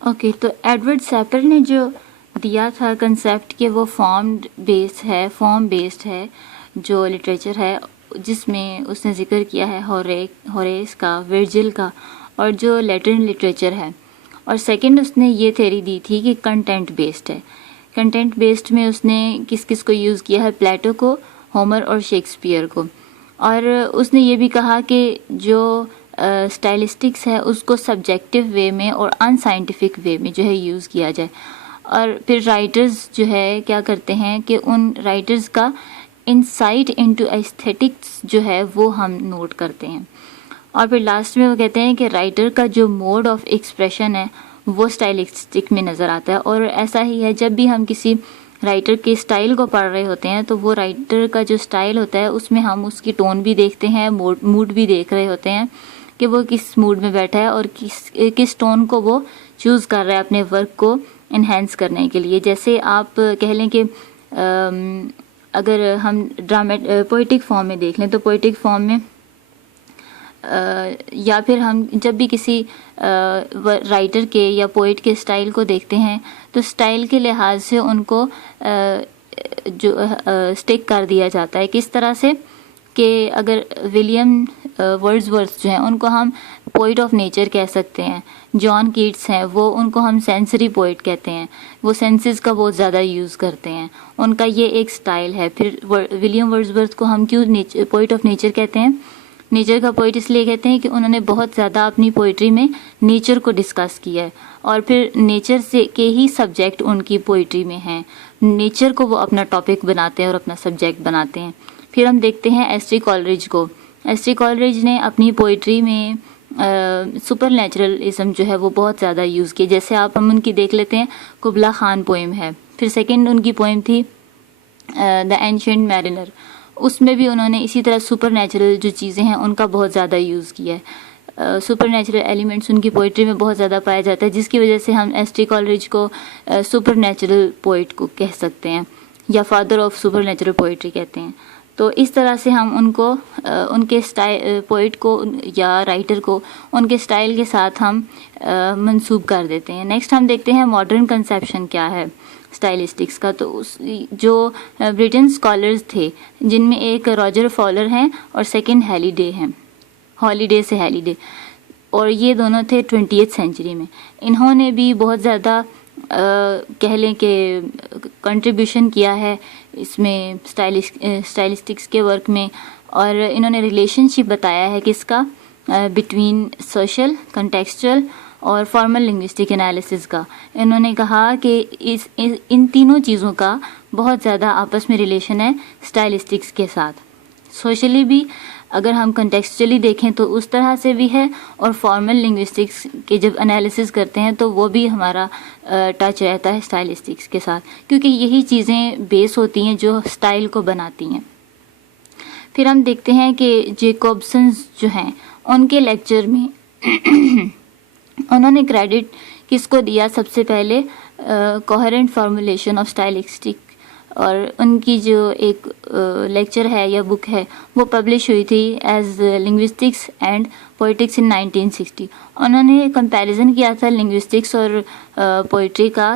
Okay, तो Edward सैपर ने जो दिया था कंसेप्ट कि वो फॉर्म बेस्ड है जो लिटरेचर है, जिसमें उसने जिक्र किया है होरेस का, वर्जिल का और जो लैटिन लिटरेचर है। और सेकंड उसने ये थ्योरी दी थी कि कंटेंट बेस्ड है। कंटेंट बेस्ड में उसने किस किस को यूज़ किया है, प्लेटो को, होमर और शेक्सपियर को। और उसने ये भी कहा कि जो स्टाइलिस्टिक्स है उसको सब्जेक्टिव वे में और अनसाइंटिफिक वे में जो है यूज़ किया जाए। और फिर राइटर्स जो है क्या करते हैं कि उन राइटर्स का इंसाइट इनटू एस्थेटिक्स जो है वो हम नोट करते हैं। और फिर लास्ट में वो कहते हैं कि राइटर का जो मोड ऑफ एक्सप्रेशन है वो स्टाइलिस्टिक में नज़र आता है। और ऐसा ही है, जब भी हम किसी राइटर के स्टाइल को पढ़ रहे होते हैं तो वो राइटर का जो स्टाइल होता है उसमें हम उसकी टोन भी देखते हैं, मूड भी देख रहे होते हैं कि वो किस मूड में बैठा है और किस टोन को वो चूज़ कर रहा है अपने वर्क को इन्हेंस करने के लिए। जैसे आप कह लें कि अगर हम पोइटिक फॉर्म में देख लें तो पोइटिक फॉर्म में या फिर हम जब भी किसी राइटर के या पोइट के स्टाइल को देखते हैं तो स्टाइल के लिहाज से उनको जो स्टिक कर दिया जाता है। किस तरह से कि अगर विलियम वर्ड्सवर्थ जो हैं उनको हम पोइट ऑफ नेचर कह सकते हैं, जॉन कीट्स हैं वो उनको हम सेंसरी पोइट कहते हैं, वो सेंसेस का बहुत ज़्यादा यूज़ करते हैं, उनका ये एक स्टाइल है। फिर विलियम वर्ड्सवर्थ को हम क्यों पोइट ऑफ नेचर कहते हैं? नेचर का पोइट इसलिए कहते हैं कि उन्होंने बहुत ज़्यादा अपनी पोइट्री में नेचर को डिस्कस किया है और फिर नेचर से के ही सब्जेक्ट उनकी पोइट्री में हैं, नेचर को वो अपना टॉपिक बनाते हैं और अपना सब्जेक्ट बनाते हैं। फिर हम देखते हैं एस टी कॉलरिज को। एस टी कॉलरिज ने अपनी पोइट्री में सुपर नेचुरलिज्म जो है वो बहुत ज़्यादा यूज़ किया। जैसे हम उनकी देख लेते हैं, कुबला खान पोइम है। फिर सेकंड उनकी पोइम थी द एंशिएंट मैरिनर, उसमें भी उन्होंने इसी तरह सुपर नेचुरल जो चीज़ें हैं उनका बहुत ज़्यादा यूज़ किया है। सुपर नेचुरल एलिमेंट्स उनकी पोइट्री में बहुत ज़्यादा पाया जाता है, जिसकी वजह से हम एस टी कॉलरिज को सुपर नेचुरल पोइट को कह सकते हैं या father of super natural poetry कहते हैं। तो इस तरह से हम उनको उनके स्टाइल पोइट को या राइटर को उनके स्टाइल के साथ हम मंसूब कर देते हैं। नेक्स्ट हम देखते हैं मॉडर्न कंसेप्शन क्या है स्टाइलिस्टिक्स का। तो जो ब्रिटेन स्कॉलर्स थे जिनमें एक रॉजर फॉलर हैं और सेकंड हैलीडे हैं, हॉलीडे से हैलीडे, और ये दोनों थे 20th सेंचुरी में। इन्होंने भी बहुत ज़्यादा कह लें कि कंट्रीब्यूशन किया है इसमें स्टाइलिस्टिक्स के वर्क में। और इन्होंने रिलेशनशिप बताया है किसका, बिटवीन सोशल, कंटेक्सचुअल और फॉर्मल लिंग्विस्टिक एनालिसिस का। इन्होंने कहा कि इन तीनों चीज़ों का बहुत ज़्यादा आपस में रिलेशन है स्टाइलिस्टिक्स के साथ। सोशली भी अगर हम कंटेक्सचुअली देखें तो उस तरह से भी है, और फॉर्मल लिंग्विस्टिक्स के जब एनालिसिस करते हैं तो वो भी हमारा टच रहता है स्टाइलिस्टिक्स के साथ, क्योंकि यही चीज़ें बेस होती हैं जो स्टाइल को बनाती हैं। फिर हम देखते हैं कि जेकोब्सन्स जो हैं उनके लेक्चर में उन्होंने क्रेडिट किसको दिया, सबसे पहले कोहेरेंट फॉर्मुलेशन ऑफ स्टाइलिस्टिक, और उनकी जो एक लेक्चर है या बुक है वो पब्लिश हुई थी एज लिंग्विस्टिक्स एंड पोइटिक्स इन 1960। उन्होंने कंपैरिजन किया था लिंग्विस्टिक्स और पोइट्री का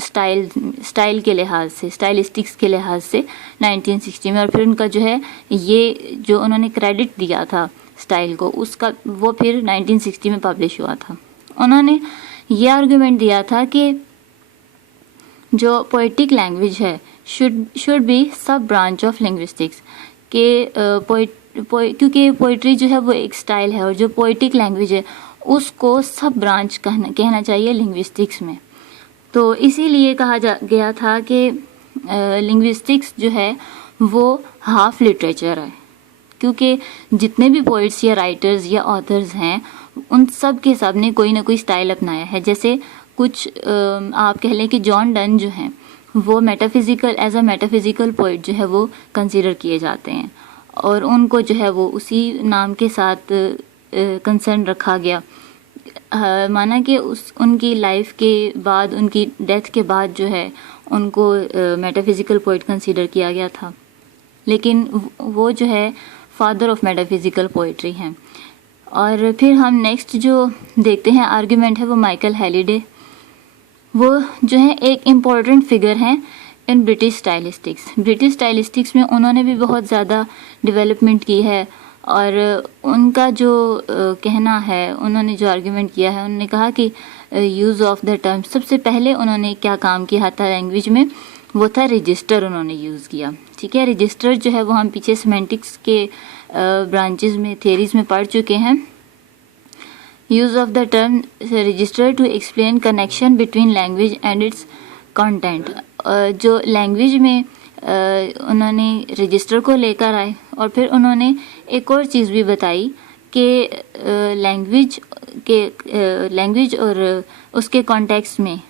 स्टाइल के लिहाज से, स्टाइलिस्टिक्स के लिहाज से 1960 में। और फिर उनका जो है ये जो उन्होंने क्रेडिट दिया था स्टाइल को, उसका वो फिर 1960 में पब्लिश हुआ था। उन्होंने ये आर्गुमेंट दिया था कि जो पोइटिक लैंग्वेज है शुड बी सब ब्रांच ऑफ लिंग्विस्टिक्स के क्योंकि पोइट्री जो है वो एक स्टाइल है और जो पोइटिक लैंग्वेज है उसको सब ब्रांच कहना चाहिए लिंग्विस्टिक्स में। तो इसीलिए कहा गया था कि लिंग्विस्टिक्स जो है वो हाफ लिटरेचर है, क्योंकि जितने भी पोइट्स या राइटर्स या ऑथर्स हैं उन सब के सब ने कोई ना कोई स्टाइल अपनाया है। जैसे कुछ आप कह लें कि जॉन डन जो हैं वो एज अ मेटाफिजिकल पोइट जो है वो कंसीडर किए जाते हैं और उनको जो है वो उसी नाम के साथ कंसर्न रखा गया। माना कि उनकी लाइफ के बाद, उनकी डेथ के बाद जो है उनको मेटाफिजिकल पोइट कंसीडर किया गया था, लेकिन वो जो है फादर ऑफ मेटाफिजिकल पोइट्री हैं। और फिर हम नेक्स्ट जो देखते हैं आर्ग्यूमेंट है वो माइकल हैलीडे वो जो है एक इम्पॉर्टेंट फिगर हैं in British stylistics. British stylistics में उन्होंने भी बहुत ज़्यादा डेवलपमेंट की है, और उनका जो कहना है, उन्होंने जो आर्ग्यूमेंट किया है, उन्होंने कहा कि यूज़ ऑफ द टर्म, सबसे पहले उन्होंने क्या काम किया था लैंग्वेज में, वो था रजिस्टर उन्होंने यूज़ किया। ठीक है, रजिस्टर जो है वो हम पीछे सेमेंटिक्स के ब्रांचेज में, थियरीज में पढ़ चुके हैं। Use of the term register to explain connection between language and its content. जो लैंग्वेज में उन्होंने रजिस्टर को लेकर आए, और फिर उन्होंने एक और चीज़ भी बताई कि लैंग्वेज और उसके कॉन्टेक्स्ट में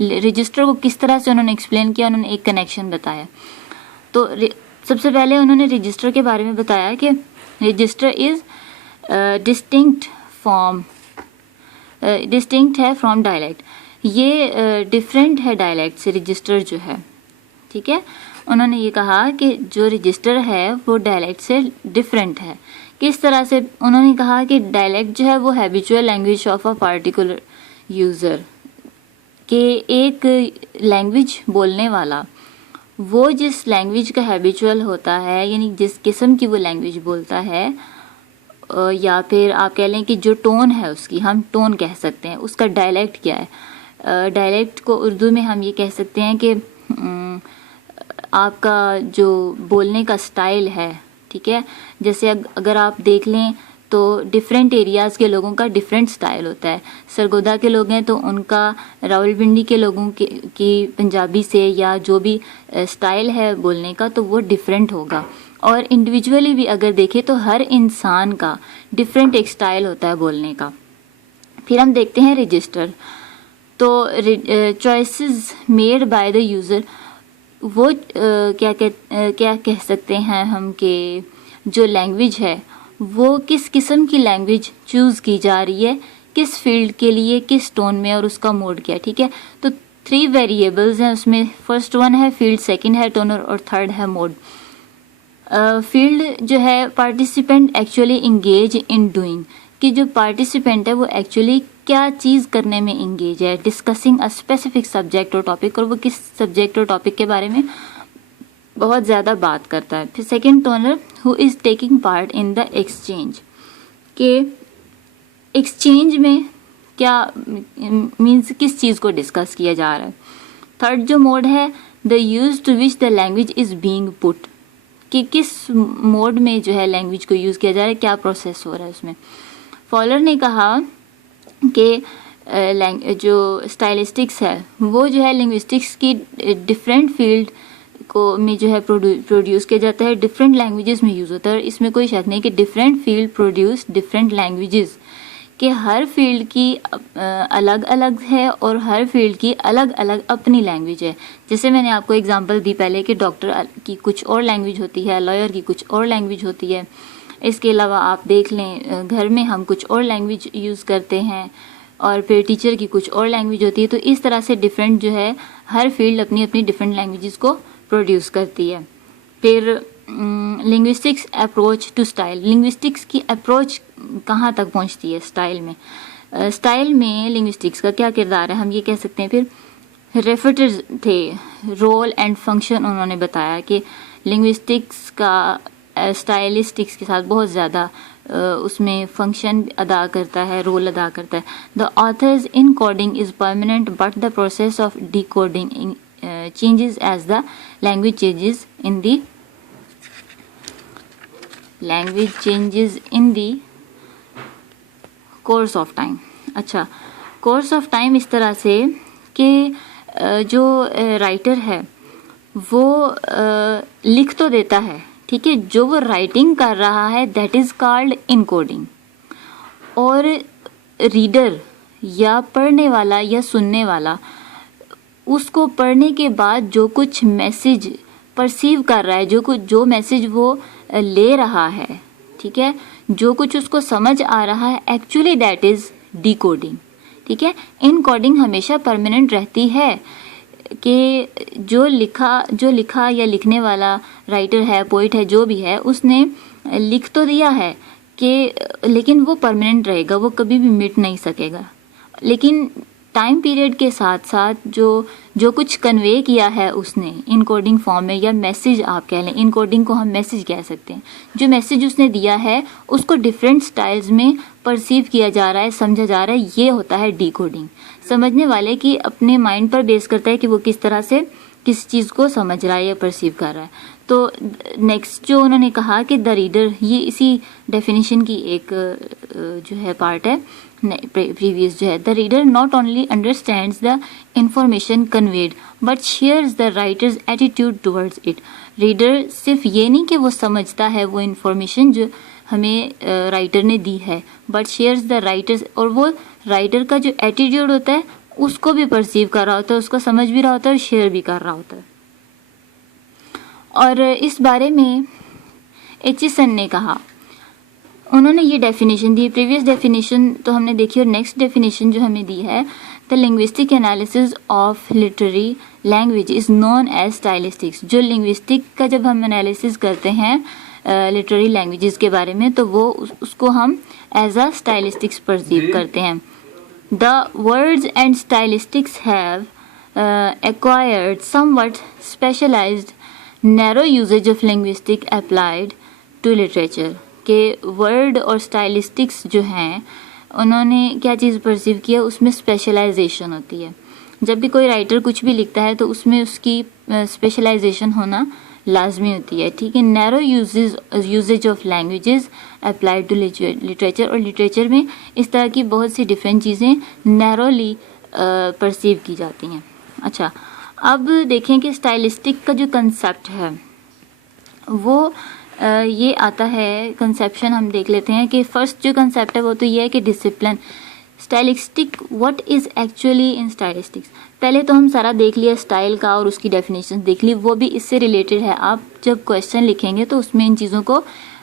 रजिस्टर को किस तरह से उन्होंने एक्सप्लेन किया, उन्होंने एक कनेक्शन बताया। तो सबसे पहले उन्होंने रजिस्टर के बारे में बताया कि रजिस्टर इज डिस्टिंक्ट है फ्रॉम डायलेक्ट। ये डिफरेंट है डायलेक्ट से, रजिस्टर जो है। ठीक है, उन्होंने ये कहा कि जो रजिस्टर है वो डायलेक्ट से डिफरेंट है। किस तरह से? उन्होंने कहा कि डायलेक्ट जो है वो habitual language of a particular user, कि एक लैंग्वेज बोलने वाला वो जिस लैंग्वेज का हैबिचुअल होता है, यानी जिस किस्म की वो लैंग्वेज बोलता है, या फिर आप कह लें कि जो टोन है उसकी, हम टोन कह सकते हैं, उसका डायलेक्ट क्या है। डायलेक्ट को उर्दू में हम ये कह सकते हैं कि आपका जो बोलने का स्टाइल है। ठीक है, जैसे अगर आप देख लें तो डिफरेंट एरियाज़ के लोगों का डिफरेंट स्टाइल होता है। सरगोदा के लोग हैं तो उनका रावलपिंडी के लोगों की पंजाबी से या जो भी स्टाइल है बोलने का, तो वो डिफरेंट होगा। और इंडिविजुअली भी अगर देखें तो हर इंसान का डिफरेंट एक स्टाइल होता है बोलने का। फिर हम देखते हैं रजिस्टर। तो choices made by the user, वो क्या कह सकते हैं हम कि जो लैंग्वेज है वो किस किस्म की लैंग्वेज चूज़ की जा रही है, किस फील्ड के लिए, किस टोन में, और उसका मोड क्या है। ठीक है, तो 3 वेरिएबल्स हैं उसमें। फर्स्ट वन है फील्ड, सेकंड है टोन, और थर्ड है मोड। फील्ड जो है participant actually engage in doing, कि जो पार्टिसिपेंट है वो एक्चुअली क्या चीज़ करने में इंगेज है, डिस्कसिंग अ स्पेसिफिक सब्जेक्ट और टॉपिक, और वो किस सब्जेक्ट और टॉपिक के बारे में बहुत ज़्यादा बात करता है। फिर second toner, who is taking part in the exchange, के एक्सचेंज में क्या मीन्स किस चीज़ को डिस्कस किया जा रहा है। थर्ड जो मोड है, the use to which the language is being put, कि किस मोड में जो है लैंग्वेज को यूज़ किया जा रहा है, क्या प्रोसेस हो रहा है उसमें। फॉलर ने कहा कि जो स्टाइलिस्टिक्स है वो जो है लिंग्विस्टिक्स की डिफरेंट फील्ड को में जो है प्रोड्यूस किया जाता है, डिफरेंट लैंग्वेजेस में यूज़ होता है। इसमें कोई शक नहीं कि different field produce different languages, कि हर फील्ड की अलग अलग है और हर फील्ड की अलग अलग अपनी लैंग्वेज है। जैसे मैंने आपको एग्जांपल दी पहले कि डॉक्टर की कुछ और लैंग्वेज होती है, लॉयर की कुछ और लैंग्वेज होती है। इसके अलावा आप देख लें घर में हम कुछ और लैंग्वेज यूज़ करते हैं, और फिर टीचर की कुछ और लैंग्वेज होती है। तो इस तरह से डिफरेंट जो है हर फील्ड अपनी अपनी डिफरेंट लैंग्वेजेस को प्रोड्यूस करती है। फिर linguistics approach to style, linguistics की अप्रोच कहाँ तक पहुँचती है स्टाइल में। स्टाइल में लिंग्विस्टिक्स का क्या किरदार है, हम ये कह सकते हैं। फिर रेफरेटर्स थे, रोल एंड फंक्शन उन्होंने बताया कि लिंग्विस्टिक्स का स्टाइलिस्टिक्स के साथ बहुत ज़्यादा उसमें फंक्शन अदा करता है, रोल अदा करता है। The author's in coding is permanent but the process of D coding changes as the language changes in the course of time। अच्छा, कोर्स ऑफ टाइम इस तरह से कि जो राइटर है वो लिख तो देता है, ठीक है, जो वो राइटिंग कर रहा है दैट इज़ कॉल्ड इनकोडिंग, और रीडर या पढ़ने वाला या सुनने वाला उसको पढ़ने के बाद जो कुछ मैसेज परसीव कर रहा है, जो मैसेज वो ले रहा है, ठीक है, जो कुछ उसको समझ आ रहा है, एक्चुअली दैट इज़ डिकोडिंग। ठीक है, इनकोडिंग हमेशा परमानेंट रहती है कि जो लिखा या लिखने वाला राइटर है, पोइट है, जो भी है, उसने लिख तो दिया है कि लेकिन वो परमानेंट रहेगा, वो कभी भी मिट नहीं सकेगा। लेकिन टाइम पीरियड के साथ साथ जो कुछ कन्वे किया है उसने इनकोडिंग फॉर्म में, या मैसेज आप कह लें, इनकोडिंग को हम मैसेज कह सकते हैं, जो मैसेज उसने दिया है उसको डिफरेंट स्टाइल्स में परसीव किया जा रहा है, समझा जा रहा है, ये होता है डिकोडिंग। समझने वाले की अपने माइंड पर बेस करता है कि वो किस तरह से किस चीज़ को समझ रहा है या परसीव कर रहा है। तो नेक्स्ट जो उन्होंने कहा कि द रीडर, ये इसी डेफिनेशन की एक जो है पार्ट है, प्रीवियस जो है, the reader not only understands the information conveyed but shares the writers attitude towards it. Reader सिर्फ ये नहीं कि वो समझता है वो इंफॉर्मेशन जो हमें राइटर ने दी है, बट शेयर्स द राइटर्स, और वो राइटर का जो एटीट्यूड होता है उसको भी परसीव कर रहा होता है, उसको समझ भी रहा होता है और शेयर भी कर रहा होता है। और इस बारे में एचिसन ने कहा, उन्होंने ये डेफिनेशन दी, प्रीवियस डेफिनेशन तो हमने देखी, और नेक्स्ट डेफिनेशन जो हमें दी है, the linguistic analysis of literary language is known as stylistics. जो लिंग्विस्टिक का जब हम एनालिसिस करते हैं लिटरेरी लैंग्वेजेस के बारे में, तो वो उसको हम एज अ स्टाइलिस्टिक्स परसीव करते हैं। The words and stylistics have acquired somewhat specialized narrow usage of linguistic applied to literature। के वर्ड और स्टाइलिस्टिक्स जो हैं उन्होंने क्या चीज़ परसीव किया, उसमें स्पेशलाइजेशन होती है। जब भी कोई राइटर कुछ भी लिखता है तो उसमें उसकी स्पेशलाइजेशन होना लाजमी होती है, ठीक है। Narrow usages of languages applied to literature, और लिटरेचर में इस तरह की बहुत सी डिफरेंट चीज़ें नैरोली परसीव की जाती हैं। अच्छा, अब देखें कि स्टाइलिस्टिक का जो कंसेप्ट है वो ये आता है, कंसेप्शन हम देख लेते हैं कि फर्स्ट जो कंसेप्ट है वो तो ये है कि discipline. Stylistic, what is actually in stylistics. पहले तो हम सारा देख लिया स्टाइल का और उसकी डेफिनेशन देख ली, वो भी इससे रिलेटेड है। आप जब क्वेश्चन लिखेंगे तो उसमें इन चीज़ों को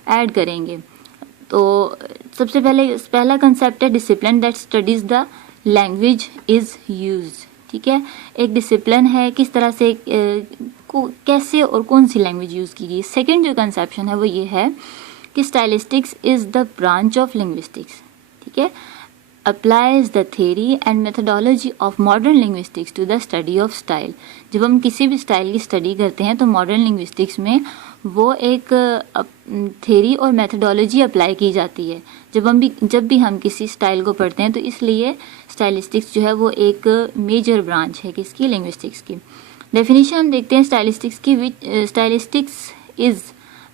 ऐड करेंगे। तो सबसे पहला कंसेप्ट है discipline, that studies the language is used, ठीक है। एक डिसिप्लिन है किस तरह से कैसे और कौन सी लैंग्वेज यूज़ की गई। सेकेंड जो कंसेप्शन है वो ये है कि stylistics is the branch of linguistics, ठीक है। Applies the theory and methodology of modern linguistics to the study of style. जब हम किसी भी स्टाइल की स्टडी करते हैं तो मॉडर्न लिंग्विस्टिक्स में वो एक थ्योरी और मेथडोलॉजी अप्लाई की जाती है जब भी हम किसी स्टाइल को पढ़ते हैं। तो इसलिए स्टाइलिस्टिक्स जो है वो एक मेजर ब्रांच है किसकी, लिंग्विस्टिक्स की। डेफिनेशन हम देखते हैं स्टाइलिस्टिक्स की, stylistics is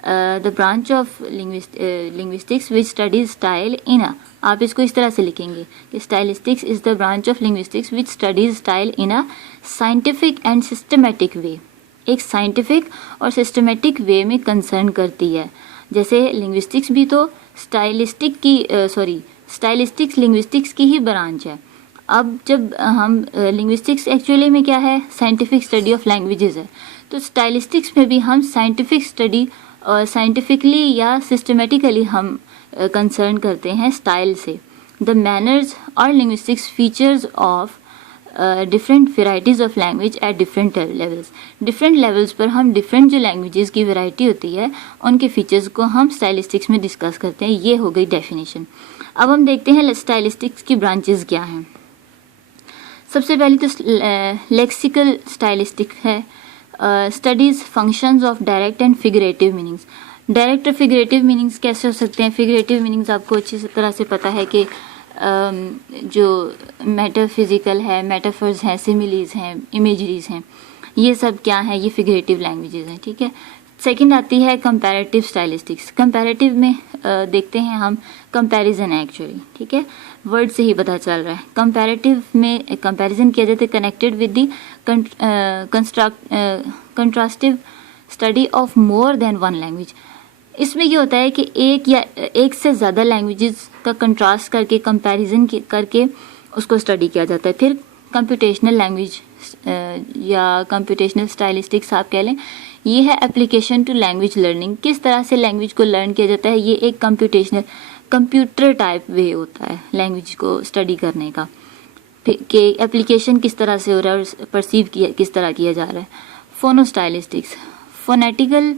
the branch of linguistics which studies style in a, आप इसको इस तरह से लिखेंगे कि stylistics is the branch of linguistics which studies style in a scientific and systematic way. एक साइंटिफिक और सिस्टमेटिक वे में कंसर्न करती है। जैसे लिंग्विस्टिक्स भी तो स्टाइलिस्टिक्स लिंग्विस्टिक्स की ही ब्रांच है। अब जब हम लिंग्विस्टिक्स एक्चुअली में क्या है, साइंटिफिक स्टडी ऑफ लैंग्वेजेस है, तो स्टाइलिस्टिक्स में भी हम साइंटिफिक स्टडी और साइंटिफिकली या सिस्टमेटिकली हम कंसर्न करते हैं स्टाइल से। द मैनर्स और linguistics features of different varieties of language at different levels. Different levels पर हम डिफरेंट जो लैंग्वेजेस की वैरायटी होती है उनके फीचर्स को हम स्टाइलिस्टिक्स में डिस्कस करते हैं। ये हो गई डेफिनेशन। अब हम देखते हैं स्टाइलिस्टिक्स की ब्रांचेस क्या हैं। सबसे पहली तो लेक्सिकल स्टाइलिस्टिक है, studies functions of direct and figurative meanings. Direct और फिगरेटिव मीनिंग्स कैसे हो सकते हैं। फिगरेटिव मीनिंग्स आपको अच्छी तरह से पता है कि जो मेटाफिजिकल है, मेटाफर्स हैं, सिमिलीज हैं, इमेजरीज हैं, ये सब क्या है, ये फिगरेटिव लैंग्वेजेस हैं, ठीक है। सेकंड आती है कंपैरेटिव स्टाइलिस्टिक्स। कंपैरेटिव में देखते हैं हम, कंपैरिजन है एक्चुअली, ठीक है, वर्ड से ही पता चल रहा है। कंपैरेटिव में कंपैरिजन किया जाता है connected with the contrastive study of more than one language. इसमें ये होता है कि एक से ज़्यादा लैंग्वेजेस का कंट्रास्ट करके कंपैरिजन करके उसको स्टडी किया जाता है। फिर कंप्यूटेशनल लैंग्वेज या कंप्यूटेशनल स्टाइलिस्टिक्स आप कह लें, ये है एप्लीकेशन टू लैंग्वेज लर्निंग। किस तरह से लैंग्वेज को लर्न किया जाता है, ये एक कंप्यूटर टाइप वे होता है लैंग्वेज को स्टडी करने का, कि एप्लीकेशन किस तरह से हो रहा है और परसीव किस तरह किया जा रहा है। फोनोस्टाइलिस्टिक्स, फोनेटिकल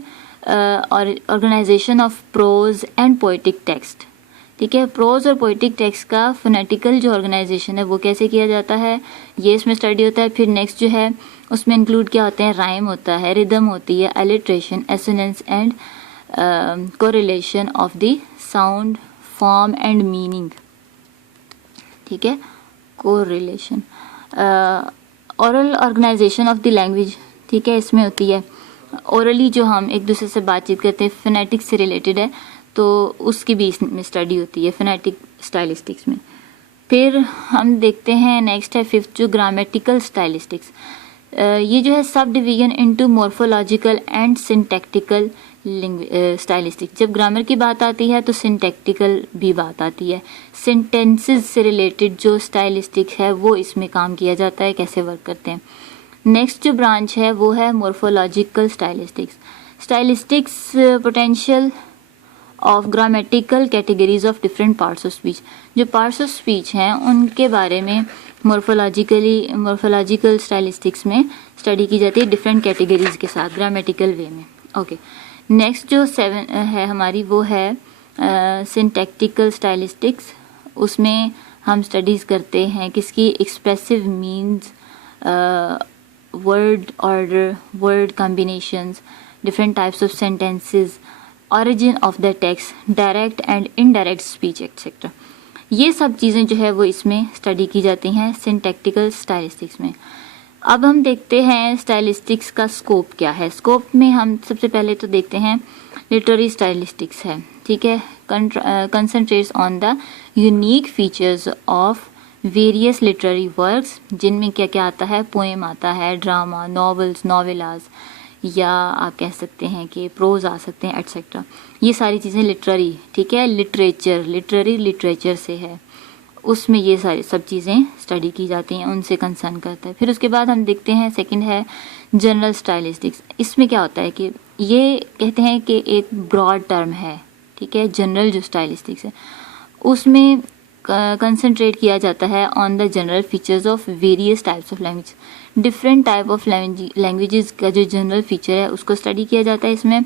और organization of prose and poetic text. ठीक है। प्रोज और पोइटिक टेक्स्ट का फोनेटिकल जो ऑर्गेनाइजेशन है वो कैसे किया जाता है, ये इसमें स्टडी होता है। फिर नेक्स्ट जो है उसमें इंक्लूड क्या होते हैं, राइम होता है, रिदम होती है, alliteration, assonance and correlation of the sound, form and meaning. ठीक है, correlation, oral organisation of the language. ठीक है, इसमें होती है ओरली जो हम एक दूसरे से बातचीत करते हैं, फोनेटिक्स से रिलेटेड है तो उसकी भी इसमें स्टडी होती है फोनेटिक स्टाइलिस्टिक्स में। फिर हम देखते हैं नेक्स्ट है फिफ्थ जो ग्रामेटिकल स्टाइलिस्टिक्स। ये जो है sub division into morphological and syntactical stylistic. जब ग्रामर की बात आती है तो सिंटैक्टिकल भी बात आती है। सेंटेंसेस से रिलेटेड जो स्टाइलिस्टिक है वो इसमें काम किया जाता है, कैसे वर्क करते हैं। नेक्स्ट जो ब्रांच है वो है morphological stylistics. Stylistics potential of grammatical categories of different parts of speech. जो पार्ट्स ऑफ स्पीच हैं उनके बारे में मॉर्फोलॉजिकल स्टाइलिस्टिक्स में स्टडी की जाती है डिफरेंट कैटेगरीज के साथ ग्रामेटिकल वे में। ओके, नेक्स्ट जो 7 है हमारी वो है सिंटैक्टिकल स्टाइलिस्टिक्स। उसमें हम स्टडीज करते हैं किसकी, expressive means, word order, word combinations, different types of sentences, origin of the text, direct and indirect speech etc. ये सब चीज़ें जो है वो इसमें स्टडी की जाती हैं सिंटैक्टिकल स्टाइलिस्टिक्स में। अब हम देखते हैं स्टाइलिस्टिक्स का स्कोप क्या है। स्कोप में हम सबसे पहले तो देखते हैं लिटरेरी स्टाइलिस्टिक्स है। ठीक है, concentrates on the unique features of various literary works, जिनमें क्या क्या आता है, पोएम आता है, ड्रामा, नॉवेल्स, नॉवेलाज, या आप कह सकते हैं कि प्रोज आ सकते हैं एटसेट्रा। ये सारी चीज़ें लिटरेरी, ठीक है, लिटरेचर, लिटरेरी लिटरेचर से है, उसमें ये सारी सब चीज़ें स्टडी की जाती हैं, उनसे कंसर्न करता है। फिर उसके बाद हम देखते हैं सेकंड है जनरल स्टाइलिस्टिक्स। इसमें क्या होता है कि ये कहते हैं कि एक ब्रॉड टर्म है, ठीक है, जनरल जो स्टाइलिस्टिक्स है उसमें कंसंट्रेट किया जाता है on the general features of various types of language. Different type of languages का जो जनरल फीचर है उसको स्टडी किया जाता है इसमें।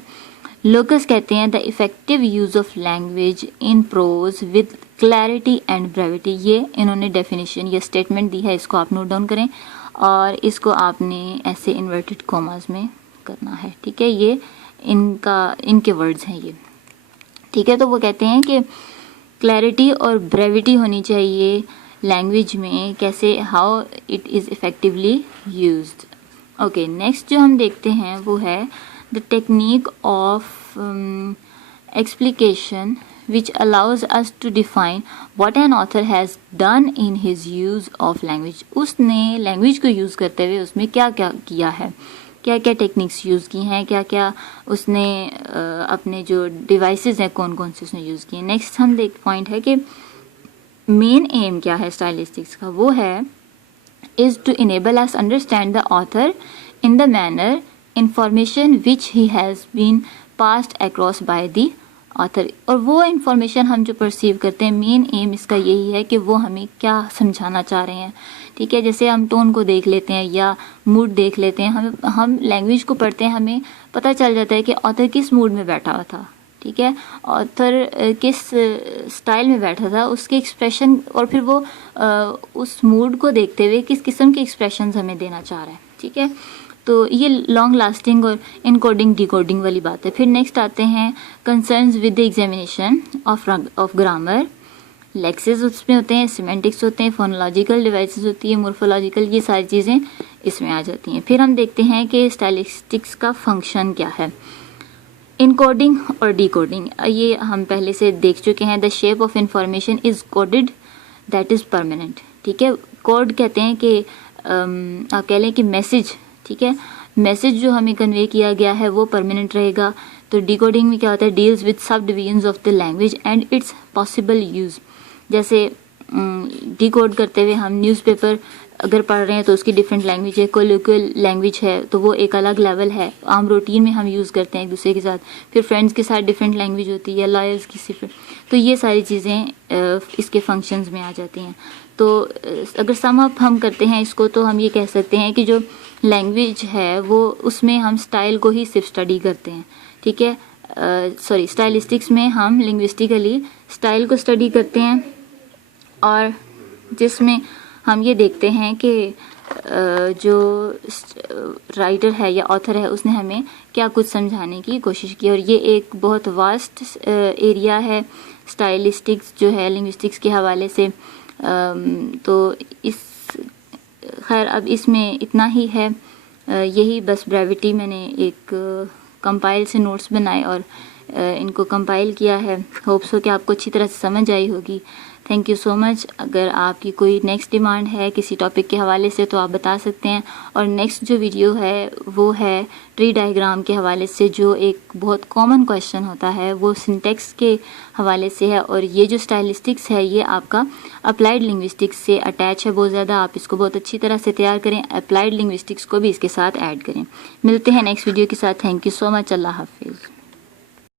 लोकस कहते हैं the effective use of language in prose with clarity and brevity. ये इन्होंने डेफिनेशन या स्टेटमेंट दी है, इसको आप नोट डाउन करें और इसको आपने ऐसे इन्वर्टेड कॉमास में करना है। ठीक है, ये इनके वर्ड्स हैं ये। ठीक है, तो वो कहते हैं कि क्लैरिटी और ब्रेविटी होनी चाहिए लैंग्वेज में, कैसे, how it is effectively used. Okay, next जो हम देखते हैं वो है the technique of explication which allows us to define what an author has done in his use of language. उसने लैंग्वेज को यूज़ करते हुए उसमें क्या क्या किया है, क्या क्या टेक्निक्स यूज़ की हैं, क्या क्या उसने अपने जो डिवाइसेस हैं कौन कौन से उसने यूज़ किए। नेक्स्ट हम देख पॉइंट है कि मेन एम क्या है स्टाइलिस्टिक्स का, वो है is to enable us understand the author in the manner information which he has been passed across by the author. और वो इंफॉर्मेशन हम जो परसीव करते हैं, मेन एम इसका यही है कि वो हमें क्या समझाना चाह रहे हैं। ठीक है, जैसे हम टोन को देख लेते हैं या मूड देख लेते हैं, हम लैंग्वेज को पढ़ते हैं, हमें पता चल जाता है कि ऑथर किस मूड में बैठा हुआ था। ठीक है, ऑथर किस स्टाइल में बैठा था, उसके एक्सप्रेशन, और फिर वो उस मूड को देखते हुए किस किस्म के एक्सप्रेशंस हमें देना चाह रहा है। ठीक है, तो ये लॉन्ग लास्टिंग और इनकोडिंग डिकोडिंग वाली बात है। फिर नेक्स्ट आते हैं concerns with the examination of grammar. Lexus उसमें होते हैं, सिमेंटिक्स होते हैं, फोनोलॉजिकल डिवाइसेस होती है, मोर्फोलॉजिकल, ये सारी चीज़ें इसमें आ जाती हैं। फिर हम देखते हैं कि स्टाइलिस्टिक्स का फंक्शन क्या है। इनकोडिंग और डिकोडिंग, ये हम पहले से देख चुके हैं। The shape of information is coded that is permanent. ठीक है, कोड कहते हैं कि आप कह लें कि मैसेज, ठीक है, मैसेज जो हमें कन्वे किया गया है वो परमानेंट रहेगा। तो डिकोडिंग में क्या होता है, डील्स विद सब divisions of the language and it's possible use. जैसे डिकोड करते हुए हम न्यूज़पेपर अगर पढ़ रहे हैं तो उसकी डिफरेंट लैंग्वेज है, कोलोक्वियल लैंग्वेज है तो वो एक अलग लेवल है, आम रूटीन में हम यूज़ करते हैं एक दूसरे के साथ। फिर फ्रेंड्स के साथ डिफरेंट लैंग्वेज होती है, लॉयर्स की सिर्फ, तो ये सारी चीज़ें इसके फंक्शंस में आ जाती हैं। तो अगर सम अप हम करते हैं इसको तो हम ये कह सकते हैं कि जो लैंग्वेज है वो उसमें हम स्टाइल को ही सिर्फ स्टडी करते हैं। ठीक है, स्टाइलिस्टिक्स में हम लिंग्विस्टिकली स्टाइल को स्टडी करते हैं, और जिसमें हम ये देखते हैं कि जो राइटर है या ऑथर है उसने हमें क्या कुछ समझाने की कोशिश की। और ये एक बहुत वास्ट एरिया है स्टाइलिस्टिक्स जो है लिंग्विस्टिक्स के हवाले से। तो खैर अब इसमें इतना ही है। यही बस ब्रेविटी मैंने एक कंपाइल से नोट्स बनाए और इनको कंपाइल किया है। होप सो कि आपको अच्छी तरह से समझ आई होगी। Thank you so much. अगर आपकी कोई नेक्स्ट डिमांड है किसी टॉपिक के हवाले से तो आप बता सकते हैं। और नेक्स्ट जो वीडियो है वो है ट्री डायग्राम के हवाले से, जो एक बहुत कॉमन क्वेश्चन होता है, वो सिंटेक्स के हवाले से है। और ये जो स्टाइलिस्टिक्स है ये आपका अप्लाइड लिंग्विस्टिक्स से अटैच है बहुत ज़्यादा। आप इसको बहुत अच्छी तरह से तैयार करें, अप्लाइड लिंग्विस्टिक्स को भी इसके साथ ऐड करें। मिलते हैं नेक्स्ट वीडियो के साथ। Thank you so much. अल्लाह हाफिज़।